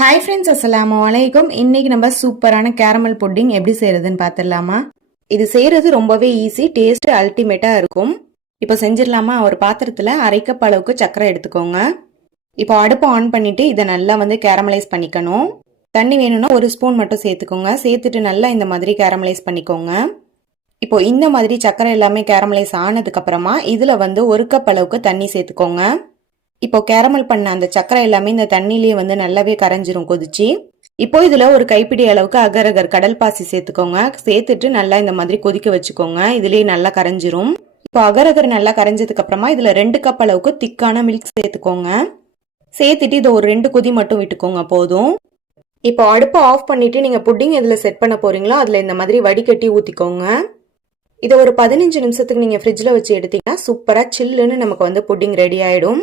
Hi friends அஸ்லாம் வலைக்கும் இன்னைக்கு நம்ம சூப்பரான கேரமல் புட்டிங் எப்படி செய்யறதுன்னு பார்த்துடலாமா இது செய்யறது ரொம்பவே ஈஸி டேஸ்ட் அல்டிமேட்டா இருக்கும். இப்போ செஞ்சிடலாமா? ஒரு பாத்திரத்துல அரைக்கப் அளவுக்கு சக்கரை எடுத்துக்கோங்க. இப்போ அடுப்பை ஆன் பண்ணிட்டு இதை நல்லா வந்து கேரமலைஸ் பண்ணிக்கணும். தண்ணி வேணும்னா ஒரு ஸ்பூன் மட்டும் சேர்த்துக்கோங்க. சேர்த்துட்டு நல்லா இந்த மாதிரி கேரமலைஸ் பண்ணிக்கோங்க. இப்போ இந்த மாதிரி சக்கரை எல்லாமே கேரமலைஸ் ஆனதுக்கு அப்புறமா இதுல வந்து ஒரு கப் அளவுக்கு தண்ணி சேர்த்துக்கோங்க. இப்போ கேரமல் பண்ண அந்த சக்கரை எல்லாமே இந்த தண்ணிலேயே வந்து நல்லாவே கரைஞ்சிரும் கொதிச்சு. இப்போ இதுல ஒரு கைப்பிடி அளவுக்கு அகரகர் கடல் பாசி சேர்த்துக்கோங்க. சேர்த்துட்டு நல்லா இந்த மாதிரி கொதிக்க வச்சுக்கோங்க. இதுலயே நல்லா கரைஞ்சிரும். இப்போ அகரகர் நல்லா கரைஞ்சதுக்கு அப்புறமா இதுல ரெண்டு கப் அளவுக்கு திக்கான மில்க் சேர்த்துக்கோங்க. சேர்த்துட்டு இதை ஒரு ரெண்டு கொதி மட்டும் விட்டுக்கோங்க போதும். இப்போ அடுப்பை ஆஃப் பண்ணிட்டு நீங்க புட்டிங் இதில் செட் பண்ண போறீங்களோ அதுல இந்த மாதிரி வடிகட்டி ஊத்திக்கோங்க. இதை ஒரு பதினஞ்சு நிமிஷத்துக்கு நீங்க ஃப்ரிட்ஜில் வச்சு எடுத்தீங்கன்னா சூப்பரா சில்லுன்னு நமக்கு வந்து புட்டிங் ரெடி ஆயிடும்.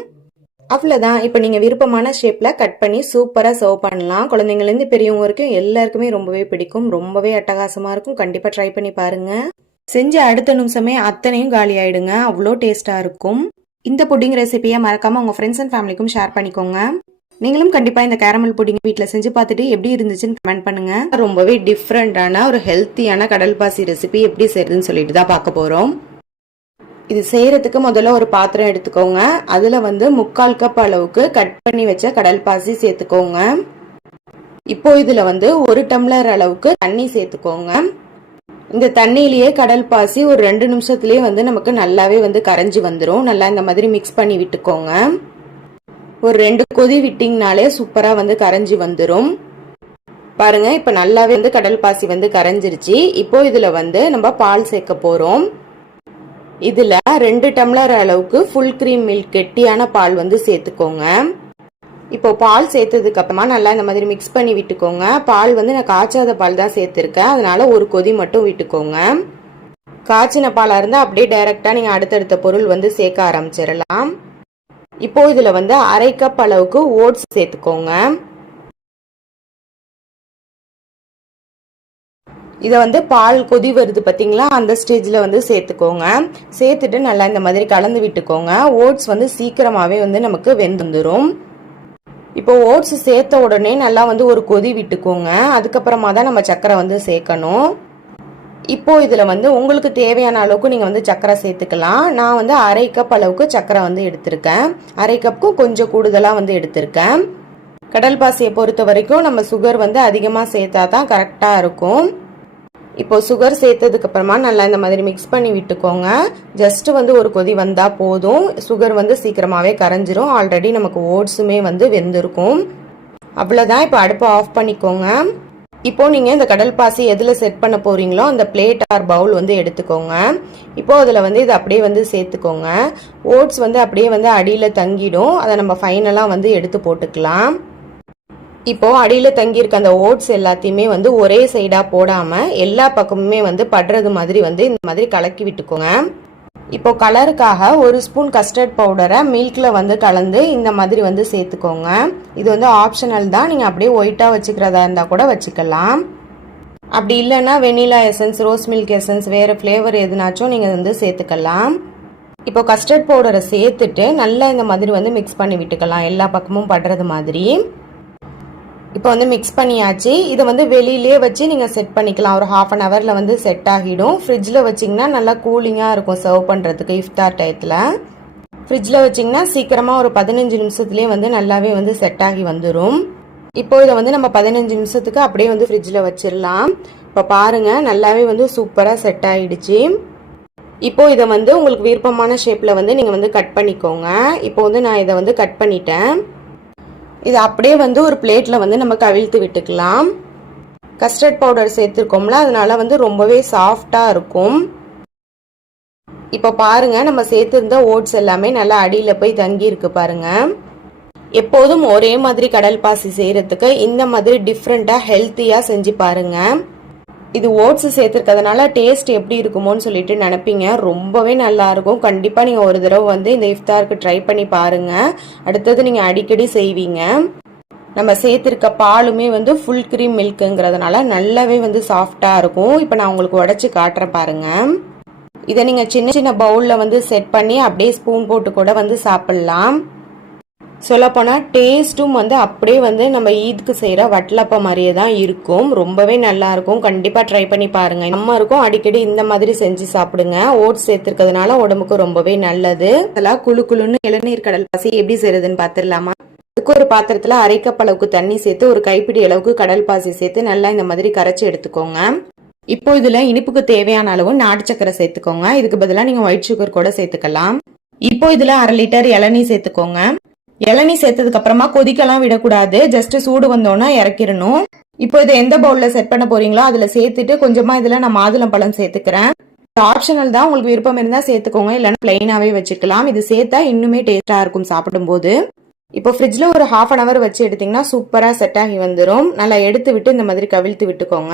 அவ்வளோதான் இப்போ நீங்கள் விருப்பமான ஷேப்பில் கட் பண்ணி சூப்பராக சர்வ் பண்ணலாம். குழந்தைங்கலேருந்து பெரியவங்க வரைக்கும் எல்லாருக்குமே ரொம்பவே பிடிக்கும். ரொம்பவே அட்டகாசமாக இருக்கும். கண்டிப்பாக ட்ரை பண்ணி பாருங்கள் செஞ்ச அடுத்த நிமிஷமே அத்தனையும் காலி ஆயிடுங்க. அவ்வளோ டேஸ்ட்டாக இருக்கும். இந்த புட்டிங் ரெசிபியை மறக்காமல் உங்கள் ஃப்ரெண்ட்ஸ் அண்ட் ஃபேமிலிக்கும் ஷேர் பண்ணிக்கோங்க. நீங்களும் கண்டிப்பாக இந்த கேரமல் புட்டிங் வீட்டில் செஞ்சு பார்த்துட்டு எப்படி இருந்துச்சுன்னு கமெண்ட் பண்ணுங்க. ரொம்பவே டிஃப்ரெண்டான ஒரு ஹெல்த்தியான கடல் பாசி ரெசிபி எப்படி செய்யுதுன்னு சொல்லிட்டு தான் பார்க்க போகிறோம் இது செய்யறதுக்கு முதல்ல ஒரு பாத்திரம் எடுத்துக்கோங்க. அதுல வந்து முக்கால் கப் அளவுக்கு கட் பண்ணி வச்ச கடல் பாசி சேர்த்துக்கோங்க. இப்போ இதுல வந்து ஒரு டம்ளர் அளவுக்கு தண்ணி சேர்த்துக்கோங்க. இந்த தண்ணியிலேயே கடல் பாசி ஒரு ரெண்டு நிமிஷத்துலேயே வந்து நமக்கு நல்லாவே வந்து கரைஞ்சி வந்துடும் நல்லா இந்த மாதிரி மிக்ஸ் பண்ணி விட்டுக்கோங்க. ஒரு ரெண்டு கொதி விட்டிங்கனாலே சூப்பராக வந்து கரைஞ்சி வந்துடும் பாருங்க இப்போ நல்லாவே வந்து கடல் பாசி வந்து கரைஞ்சிருச்சு. இப்போ இதில் வந்து நம்ம பால் சேர்க்க போகிறோம் இதில் ரெண்டு டம்ளர் அளவுக்கு ஃபுல் க்ரீம் மில்க் கெட்டியான பால் வந்து சேர்த்துக்கோங்க. இப்போ பால் சேர்த்ததுக்கு அப்புறமா நல்லா இந்த மாதிரி மிக்ஸ் பண்ணி விட்டுக்கோங்க. பால் வந்து நான் காய்ச்சாத பால் தான் சேர்த்துருக்கேன். அதனால ஒரு கொதி மட்டும் விட்டுக்கோங்க. காய்ச்சின பாலாக இருந்தால் அப்படியே டைரக்டா நீங்கள் அடுத்தடுத்த பொருள் வந்து சேர்க்க ஆரம்பிச்சிடலாம். இப்போ இதில் வந்து அரை கப் அளவுக்கு ஓட்ஸ் சேர்த்துக்கோங்க. இதை வந்து பால் கொதி வருது பார்த்தீங்களா அந்த ஸ்டேஜில் வந்து சேர்த்துக்கோங்க. சேர்த்துட்டு நல்லா இந்த மாதிரி கலந்து விட்டுக்கோங்க. ஓட்ஸ் வந்து சீக்கிரமாகவே வந்து நமக்கு வெந்துந்துடும் இப்போ ஓட்ஸ் சேர்த்த உடனே நல்லா வந்து ஒரு கொதி விட்டுக்கோங்க. அதுக்கப்புறமா தான் நம்ம சக்கரை வந்து சேர்க்கணும். இப்போ இதில் வந்து உங்களுக்கு தேவையான அளவுக்கு நீங்கள் வந்து சக்கரை சேர்த்துக்கலாம். நான் வந்து அரை கப் அளவுக்கு சக்கரை வந்து எடுத்திருக்கேன். அரை கப்புக்கும் கொஞ்சம் கூடுதலாக வந்து எடுத்திருக்கேன். கடல் பாசியை பொறுத்த வரைக்கும் நம்ம சுகர் வந்து அதிகமாக சேர்த்தா தான் கரெக்டாக இருக்கும். இப்போ சுகர் சேர்த்ததுக்கு அப்புறமா நல்லா இந்த மாதிரி மிக்ஸ் பண்ணி விட்டுக்கோங்க. ஜஸ்ட் வந்து ஒரு கொதி வந்தா போதும். சுகர் வந்து சீக்கிரமாவே கரைஞ்சிரும். ஆல்ரெடி நமக்கு ஓட்ஸுமே வந்து வெந்திருக்கும். அவ்வளோதான் இப்போ அடுப்பை ஆஃப் பண்ணிக்கோங்க. இப்போ நீங்க இந்த கடல் பாசி எதுல செட் பண்ண போறீங்களோ அந்த பிளேட் ஆர் பவுல் வந்து எடுத்துக்கோங்க. இப்போ அதுல வந்து இதை அப்படியே வந்து சேர்த்துக்கோங்க. ஓட்ஸ் வந்து அப்படியே வந்து அடியில தங்கிடும். அதை நம்ம ஃபைனலா வந்து எடுத்து போட்டுக்கலாம். இப்போ அடியில் தங்கியிருக்க அந்த ஓட்ஸ் எல்லாத்தையுமே வந்து ஒரே சைடாக போடாமல் எல்லா பக்கமுமே வந்து படுறது மாதிரி வந்து இந்த மாதிரி கலக்கி விட்டுக்கோங்க. இப்போ கலருக்காக ஒரு ஸ்பூன் கஸ்டர்ட் பவுடரை மில்கில் வந்து கலந்து இந்த மாதிரி வந்து சேர்த்துக்கோங்க. இது வந்து ஆப்ஷனல் தான். நீங்கள் அப்படியே ஒயிட்டாக வச்சுக்கிறதா இருந்தால் கூட வச்சுக்கலாம். அப்படி இல்லைன்னா vanilla essence rose milk essence வேறு ஃப்ளேவர் எதுனாச்சும் நீங்கள் வந்து சேர்த்துக்கலாம். இப்போ கஸ்டர்ட் பவுடரை சேர்த்துட்டு நல்லா இந்த மாதிரி வந்து மிக்ஸ் பண்ணி விட்டுக்கலாம். எல்லா பக்கமும் படுறது மாதிரி. இப்போ வந்து மிக்ஸ் பண்ணியாச்சு. இதை வந்து வெளியிலே வச்சு நீங்கள் செட் பண்ணிக்கலாம். ஒரு ஹாஃப் அன் ஹவரில் வந்து செட் ஆகிடும். ஃப்ரிட்ஜில் வச்சிங்கன்னா நல்லா கூலிங்காக இருக்கும் சர்வ் பண்ணுறதுக்கு இஃப்தார் டயத்தில் ஃப்ரிட்ஜில் வச்சிங்கன்னா சீக்கிரமாக ஒரு பதினஞ்சு நிமிஷத்துலேயே வந்து நல்லாவே வந்து செட் ஆகி வந்துடும் இப்போ இதை வந்து நம்ம பதினஞ்சு நிமிஷத்துக்கு அப்படியே வந்து ஃப்ரிட்ஜில் வச்சிடலாம் இப்போ பாருங்கள் நல்லாவே வந்து சூப்பராக செட் ஆகிடுச்சு இப்போ இதை வந்து உங்களுக்கு விருப்பமான ஷேப்பில் வந்து நீங்கள் வந்து கட் பண்ணிக்கோங்க. இப்போ வந்து நான் இதை வந்து கட் பண்ணிட்டேன். இது அப்படியே வந்து ஒரு பிளேட்டில் வந்து நம்ம கவிழ்த்து விட்டுக்கலாம். கஸ்டர்ட் பவுடர் சேர்த்துருக்கோம்ல அதனால வந்து ரொம்பவே சாஃப்டாக இருக்கும். இப்போ பாருங்க நம்ம சேர்த்துருந்த ஓட்ஸ் எல்லாமே நல்லா அடியில் போய் தங்கி இருக்கு பாருங்க. எப்போதும் ஒரே மாதிரி கடல் பாசி செய்யறதுக்கு இந்த மாதிரி டிஃப்ரெண்ட்டாக ஹெல்த்தியாக செஞ்சு பாருங்கள் இது ஓட்ஸ் சேர்த்துருக்கிறதுனால டேஸ்ட் எப்படி இருக்குமோன்னு சொல்லிட்டு நினைப்பீங்க. ரொம்பவே நல்லா இருக்கும். கண்டிப்பாக நீங்கள் ஒரு தடவை வந்து இந்த இஃப்தாருக்கு ட்ரை பண்ணி பாருங்கள் அடுத்தது நீங்கள் அடிக்கடி செய்வீங்க. நம்ம சேர்த்துருக்க பாலுமே வந்து ஃபுல் க்ரீம் மில்க்குங்கிறதுனால நல்லாவே வந்து சாஃப்டாக இருக்கும். இப்போ நான் உங்களுக்கு உடச்சி காட்டுறேன் பாருங்க. இதை நீங்கள் சின்ன சின்ன பவுலில் வந்து செட் பண்ணி அப்படியே ஸ்பூன் போட்டு கூட வந்து சாப்பிட்லாம். சொல்லப்போனால் டேஸ்ட்டும் வந்து அப்படியே வந்து நம்ம ஈத்க்கு செய்கிற வட்டலப்பம் மாதிரியே தான் இருக்கும். ரொம்பவே நல்லாயிருக்கும் கண்டிப்பாக ட்ரை பண்ணி பாருங்கள் நம்ம இருக்கும் அடிக்கடி இந்த மாதிரி செஞ்சு சாப்பிடுங்க. ஓட்ஸ் சேர்த்துருக்கிறதுனால உடம்புக்கு ரொம்பவே நல்லது. அதெல்லாம் குழு குழுன்னு இளநீர் கடல் பாசி எப்படி செய்யறதுன்னு பார்த்துடலாமா அதுக்கு ஒரு பாத்திரத்தில் அரை அளவுக்கு தண்ணி சேர்த்து ஒரு கைப்பிடி அளவுக்கு கடல் பாசி சேர்த்து நல்லா இந்த மாதிரி கரைச்சி எடுத்துக்கோங்க. இப்போ இதில் இனிப்புக்கு தேவையான அளவு நாட்டு சக்கரை சேர்த்துக்கோங்க. இதுக்கு பதிலாக நீங்கள் ஒயிட் சுகர் கூட சேர்த்துக்கலாம். இப்போ இதில் அரை லிட்டர் இளநீர் சேர்த்துக்கோங்க. இளநீ சேர்த்ததுக்கு அப்புறமா கொதிக்கலாம் விடக்கூடாது. ஜஸ்ட் சூடு வந்தோன்னா இறக்கிடணும். இப்போ இதை எந்த பவுல்ல செட் பண்ண போறீங்களோ அதுல சேர்த்துட்டு கொஞ்சமா இதுல நான் மாதுளம் பழம் சேர்த்துக்கிறேன். ஆப்ஷனல் தான். உங்களுக்கு விருப்பம் இருந்தா சேர்த்துக்கோங்க. இல்லைன்னா பிளைனாவே வச்சுக்கலாம். இது சேர்த்தா இன்னுமே டேஸ்டா இருக்கும் சாப்பிடும்போது. இப்போ ஃப்ரிட்ஜில் ஒரு ஹாஃப் அன் அவர் வச்சு எடுத்தீங்கன்னா சூப்பராக செட் ஆகி வந்துடும் நல்லா எடுத்து விட்டு இந்த மாதிரி கவிழ்த்து விட்டுக்கோங்க.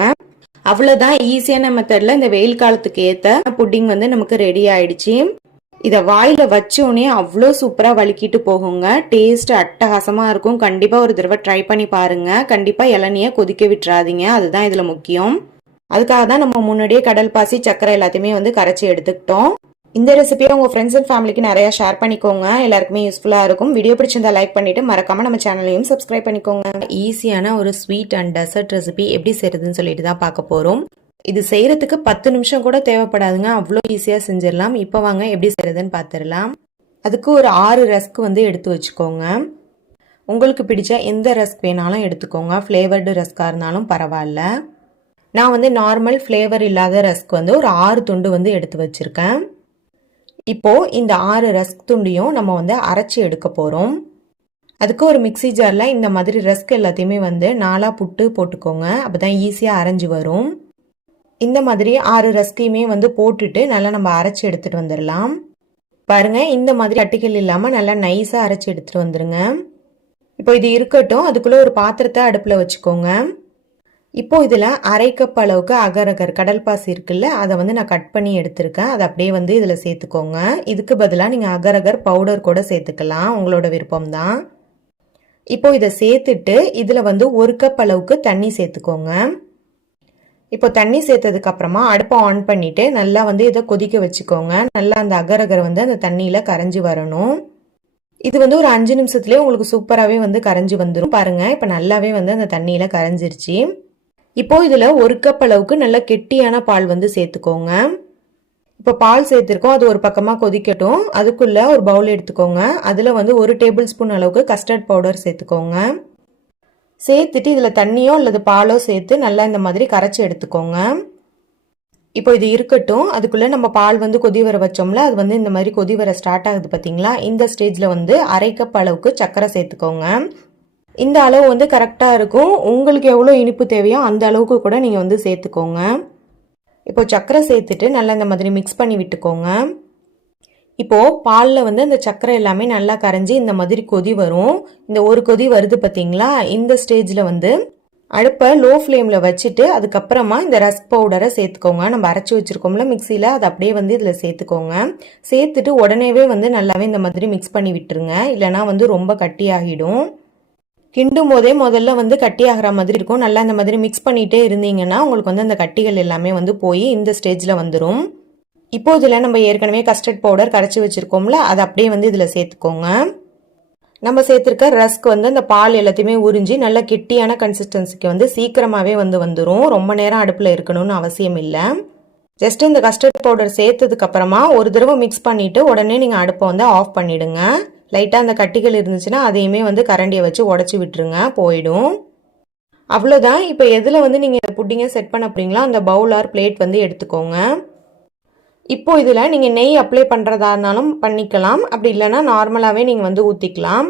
அவ்வளோதான் ஈஸியான மெத்தடில் இந்த வெயில் காலத்துக்கு ஏற்ற புட்டிங் வந்து நமக்கு ரெடி ஆயிடுச்சு. இதை வாயில் வச்சோடனே அவ்வளோ சூப்பராக வலிக்கிட்டு போகுங்க. டேஸ்ட் அட்டகாசமாக இருக்கும். கண்டிப்பாக ஒரு தடவை ட்ரை பண்ணி பாருங்கள் கண்டிப்பாக இளநியை கொதிக்க விட்டுறாதீங்க. அதுதான் இதில் முக்கியம். அதுக்காக தான் நம்ம முன்னாடியே கடல் பாசி சக்கரை எல்லாத்தையுமே வந்து கரைச்சி எடுத்துக்கிட்டோம். இந்த ரெசிபியை உங்கள் ஃப்ரெண்ட்ஸ் அண்ட் ஃபேமிலிக்கு நிறையா ஷேர் பண்ணிக்கோங்க. எல்லாருக்குமே யூஸ்ஃபுல்லாக இருக்கும். வீடியோ பிடிச்சிருந்தா லைக் பண்ணிவிட்டு மறக்காமல் நம்ம சேனலையும் சப்ஸ்கிரைப் பண்ணிக்கோங்க. ஈஸியான ஒரு ஸ்வீட் அண்ட் டெசர்ட் ரெசிபி எப்படி செய்யறதுன்னு சொல்லிட்டு தான் பார்க்க போகிறோம் இது செய்கிறதுக்கு பத்து நிமிஷம் கூட தேவைப்படாதுங்க. அவ்வளோ ஈஸியாக செஞ்சிடலாம். இப்போ வாங்க எப்படி செய்கிறதுன்னு பார்த்துடலாம் அதுக்கு ஒரு ஆறு ரஸ்க் வந்து எடுத்து வச்சுக்கோங்க. உங்களுக்கு பிடிச்ச எந்த ரஸ்க் வேணாலும் எடுத்துக்கோங்க. ஃப்ளேவர்டு ரஸ்க்காக இருந்தாலும் பரவாயில்ல. நான் வந்து நார்மல் ஃப்ளேவர் இல்லாத ரஸ்க் வந்து ஒரு ஆறு துண்டு வந்து எடுத்து வச்சுருக்கேன். இப்போது இந்த ஆறு ரஸ்க் துண்டியும் நம்ம வந்து அரைச்சி எடுக்க போகிறோம் அதுக்கு ஒரு மிக்சி ஜாரில் இந்த மாதிரி ரஸ்க் எல்லாத்தையுமே வந்து நாலாக புட்டு போட்டுக்கோங்க. அப்போ தான் ஈஸியாக அரைஞ்சு வரும். இந்த மாதிரி ஆறு ரஸ்கையுமே வந்து போட்டுட்டு நல்லா நம்ம அரைச்சி எடுத்துகிட்டு வந்துடலாம் பாருங்க இந்த மாதிரி கட்டிகள் இல்லாமல் நல்லா நைஸாக அரைச்சி எடுத்துகிட்டு வந்துருங்க. இப்போ இது இருக்கட்டும் அதுக்குள்ளே ஒரு பாத்திரத்தை அடுப்பில் வச்சுக்கோங்க. இப்போ இதில் அரை கப் அளவுக்கு அகரகர் கடல் பாசி இருக்குல்ல அதை வந்து நான் கட் பண்ணி எடுத்திருக்கேன். அதை அப்படியே வந்து இதில் சேர்த்துக்கோங்க. இதுக்கு பதிலாக நீங்கள் அகரகர் பவுடர் கூட சேர்த்துக்கலாம் உங்களோட விருப்பம் தான் இப்போ இதை சேர்த்துட்டு இதில் வந்து ஒரு கப் அளவுக்கு தண்ணி சேர்த்துக்கோங்க. இப்போ தண்ணி சேர்த்ததுக்கு அப்புறமா அடுப்பை ஆன் பண்ணிட்டு நல்லா வந்து இதை கொதிக்க வச்சுக்கோங்க. நல்லா அந்த அகரகர் வந்து அந்த தண்ணியில் கரைஞ்சி வரணும். இது வந்து ஒரு அஞ்சு நிமிஷத்துலேயே உங்களுக்கு சூப்பராகவே வந்து கரைஞ்சி வந்துடும் பாருங்க இப்போ நல்லாவே வந்து அந்த தண்ணியில் கரைஞ்சிருச்சு. இப்போ இதில் ஒரு கப் அளவுக்கு நல்லா கெட்டியான பால் வந்து சேர்த்துக்கோங்க. இப்போ பால் சேர்த்துருக்கோம் அது ஒரு பக்கமாக கொதிக்கட்டும். அதுக்குள்ளே ஒரு பவுல் எடுத்துக்கோங்க. அதில் வந்து ஒரு டேபிள் ஸ்பூன் அளவுக்கு கஸ்டர்ட் பவுடர் சேர்த்துக்கோங்க. சேர்த்துட்டு இதில் தண்ணியோ அல்லது பாலோ சேர்த்து நல்லா இந்த மாதிரி கரைச்சி எடுத்துக்கோங்க. இப்போ இது இருக்கட்டும். அதுக்குள்ளே நம்ம பால் வந்து கொதி வர வச்சோம்ல அது வந்து இந்த மாதிரி கொதி வர ஸ்டார்ட் ஆகுது பார்த்தீங்களா இந்த ஸ்டேஜில் வந்து அரை கப் அளவுக்கு சர்க்கரை சேர்த்துக்கோங்க. இந்த அளவு வந்து கரெக்டாக இருக்கும். உங்களுக்கு எவ்வளோ இனிப்பு தேவையோ அந்த அளவுக்கு கூட நீங்கள் வந்து சேர்த்துக்கோங்க. இப்போ சர்க்கரை சேர்த்துட்டு நல்லா இந்த மாதிரி மிக்ஸ் பண்ணி விட்டுக்கோங்க. இப்போது பாலில் வந்து அந்த சர்க்கரை எல்லாமே நல்லா கரைஞ்சி இந்த மாதிரி கொதி வரும். இந்த ஒரு கொதி வருது பார்த்தீங்களா இந்த ஸ்டேஜில் வந்து அடுப்பை லோ ஃப்ளேமில் வச்சுட்டு அதுக்கப்புறமா இந்த ரஸ்க் பவுடரை சேர்த்துக்கோங்க. நம்ம அரைச்சி வச்சுருக்கோம்ல மிக்சியில் அதை அப்படியே வந்து இதில் சேர்த்துக்கோங்க. சேர்த்துட்டு உடனேவே வந்து நல்லாவே இந்த மாதிரி மிக்ஸ் பண்ணி விட்டுருங்க. இல்லைனா வந்து ரொம்ப கட்டியாகிடும். கிண்டும் போதே முதல்ல வந்து கட்டி ஆகிற மாதிரி இருக்கும். நல்லா இந்த மாதிரி மிக்ஸ் பண்ணிகிட்டே இருந்தீங்கன்னா உங்களுக்கு வந்து அந்த கட்டிகள் எல்லாமே வந்து போய் இந்த ஸ்டேஜில் வந்துடும் இப்போ இதில் நம்ம ஏற்கனவே கஸ்டர்ட் பவுடர் கரைச்சி வச்சுருக்கோம்ல அதை அப்படியே வந்து இதில் சேர்த்துக்கோங்க. நம்ம சேர்த்துருக்க ரஸ்க் வந்து அந்த பால் எல்லாத்தையுமே உறிஞ்சி நல்ல கெட்டியான கன்சிஸ்டன்சிக்கு வந்து சீக்கிரமாகவே வந்து வந்துடும் ரொம்ப நேரம் அடுப்பில் இருக்கணும்னு அவசியம் இல்லை. ஜஸ்ட் இந்த கஸ்டர்ட் பவுடர் சேர்த்ததுக்கு அப்புறமா ஒரு தடவை மிக்ஸ் பண்ணிவிட்டு உடனே நீங்கள் அடுப்பை வந்து ஆஃப் பண்ணிவிடுங்க லைட்டாக அந்த கட்டிகள் இருந்துச்சுன்னா அதையுமே வந்து கரண்டியை வச்சு உடச்சி விட்டுருங்க போயிடும். அவ்வளோதான் இப்போ எதில் வந்து நீங்கள் இந்த புட்டிங்கை செட் பண்ண போகிறீங்களோ அந்த பவுல் ஆர் பிளேட் வந்து எடுத்துக்கோங்க. இப்போ இதில் நீங்கள் நெய் அப்ளை பண்ணுறதா இருந்தாலும் பண்ணிக்கலாம். அப்படி இல்லைன்னா நார்மலாகவே நீங்கள் வந்து ஊற்றிக்கலாம்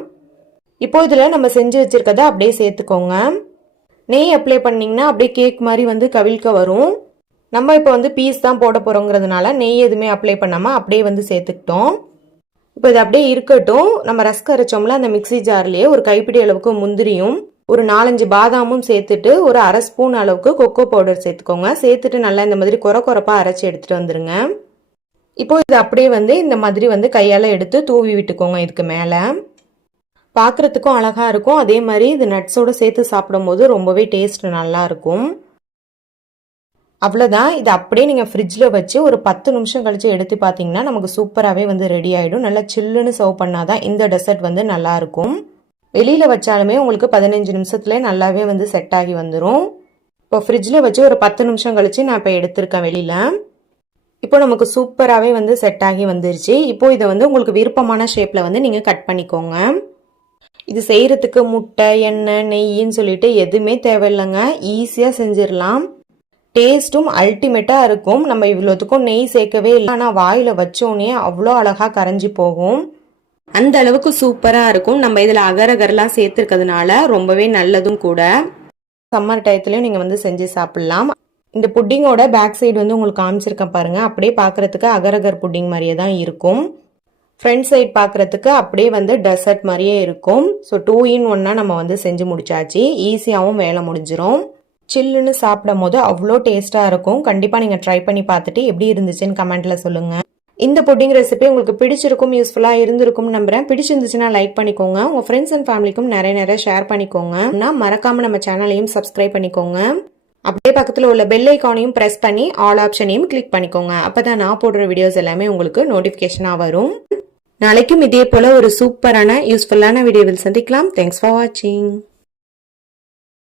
இப்போ இதில் நம்ம செஞ்சு வச்சுருக்கதை அப்படியே சேர்த்துக்கோங்க. நெய் அப்ளை பண்ணிங்கன்னா அப்படியே கேக் மாதிரி வந்து கவிழ்க்க வரும். நம்ம இப்போ வந்து பீஸ் தான் போட போகிறோங்கிறதுனால நெய் எதுவுமே அப்ளை பண்ணாமல் அப்படியே வந்து சேர்த்துக்கிட்டோம். இப்போ இது அப்படியே இருக்கட்டும். நம்ம ரஸ்க் அரைச்சோம்ல அந்த மிக்சி ஜார்லேயே ஒரு கைப்பிடி அளவுக்கு முந்திரியும் ஒரு நாலஞ்சு பாதாமும் சேர்த்துட்டு ஒரு அரை ஸ்பூன் அளவுக்கு கொக்கோ பவுடர் சேர்த்துக்கோங்க. சேர்த்துட்டு நல்லா இந்த மாதிரி குறை குறைப்பாக அரைச்சி எடுத்துகிட்டு வந்துடுங்க இப்போ இது அப்படியே வந்து இந்த மாதிரி வந்து கையால் எடுத்து தூவி விட்டுக்கோங்க இதுக்கு மேலே. பார்க்குறதுக்கும் அழகாக இருக்கும். அதே மாதிரி இது நட்ஸோடு சேர்த்து சாப்பிடும்போது ரொம்பவே டேஸ்ட் நல்லா இருக்கும். அவ்வளோதான் இது அப்படியே நீங்கள் ஃப்ரிட்ஜில் வச்சு ஒரு பத்து நிமிஷம் கழித்து எடுத்து பார்த்தீங்கன்னா நமக்கு சூப்பராகவே வந்து ரெடி ஆகிடும் நல்லா சில்லுன்னு சர்வ் பண்ணாதான் இந்த டெசர்ட் வந்து நல்லாயிருக்கும் வெளியில் வச்சாலுமே உங்களுக்கு பதினஞ்சு நிமிஷத்துல நல்லாவே வந்து செட் ஆகி வந்துடும் இப்போ ஃப்ரிட்ஜில் வச்சு ஒரு பத்து நிமிஷம் கழித்து நான் இப்போ எடுத்திருக்கேன் வெளியில். இப்போ நமக்கு சூப்பராகவே வந்து செட் ஆகி வந்துருச்சு. இப்போ இதை வந்து உங்களுக்கு விருப்பமான ஷேப்பில் வந்து நீங்கள் கட் பண்ணிக்கோங்க. இது செய்கிறதுக்கு முட்டை எண்ணெய் நெய்ன்னு சொல்லிட்டு எதுவுமே தேவையில்லைங்க. ஈஸியாக செஞ்சிடலாம். டேஸ்ட்டும் அல்டிமேட்டாக இருக்கும். நம்ம இவ்வளோத்துக்கும் நெய் சேர்க்கவே இல்லை. ஆனால் வாயில் வச்சோடனே அவ்வளோ அழகாக கரைஞ்சி போகும். அந்த அளவுக்கு சூப்பராக இருக்கும். நம்ம இதில் அகரகரெலாம் சேர்த்துருக்கிறதுனால ரொம்பவே நல்லதும் கூட. சம்மர் டயத்துலையும் நீங்கள் வந்து செஞ்சு சாப்பிட்லாம். இந்த புட்டிங்கோட பேக் சைடு வந்து உங்களுக்கு காமிச்சிருக்கேன் பாருங்கள் அப்படியே பார்க்குறதுக்கு அகரகர் புட்டிங் மாதிரியே தான் இருக்கும். ஃப்ரண்ட் சைட் பார்க்குறதுக்கு அப்படியே வந்து டெசர்ட் மாதிரியே இருக்கும். ஸோ டூ இன் ஒன்னாக நம்ம வந்து செஞ்சு முடிச்சாச்சு. ஈஸியாகவும் வேலை முடிஞ்சிரும். சில்லுன்னு சாப்பிடும் போது அவ்வளோ டேஸ்ட்டாக இருக்கும். கண்டிப்பாக நீங்கள் ட்ரை பண்ணி பார்த்துட்டு எப்படி இருந்துச்சுன்னு கமெண்ட்டில் சொல்லுங்கள் இந்த புட்டிங் ரெசிபி உங்களுக்கு பிடிச்சிருக்கும் யூஸ்ஃபுல்லாக இருந்திருக்கும் நம்புறேன். பிடிச்சிருந்துச்சுன்னா லைக் பண்ணிக்கோங்க. உங்கள் ஃப்ரெண்ட்ஸ் அண்ட் ஃபேமிலிக்கும் நிறைய நிறைய ஷேர் பண்ணிக்கோங்க. நான் மறக்காமல் நம்ம சேனலையும் சப்ஸ்கிரைப் பண்ணிக்கோங்க. அப்படியே பக்கத்தில் உள்ள பெல் ஐக்கானையும் ப்ரெஸ் பண்ணி ஆல் ஆப்ஷனையும் கிளிக் பண்ணிக்கோங்க. அப்போ தான் நான் போடுற வீடியோஸ் எல்லாமே உங்களுக்கு நோட்டிஃபிகேஷனாக வரும். நாளைக்கும் இதே போல் ஒரு சூப்பரான யூஸ்ஃபுல்லான வீடியோவில் சந்திக்கலாம். தேங்க்ஸ் ஃபார் வாட்சிங்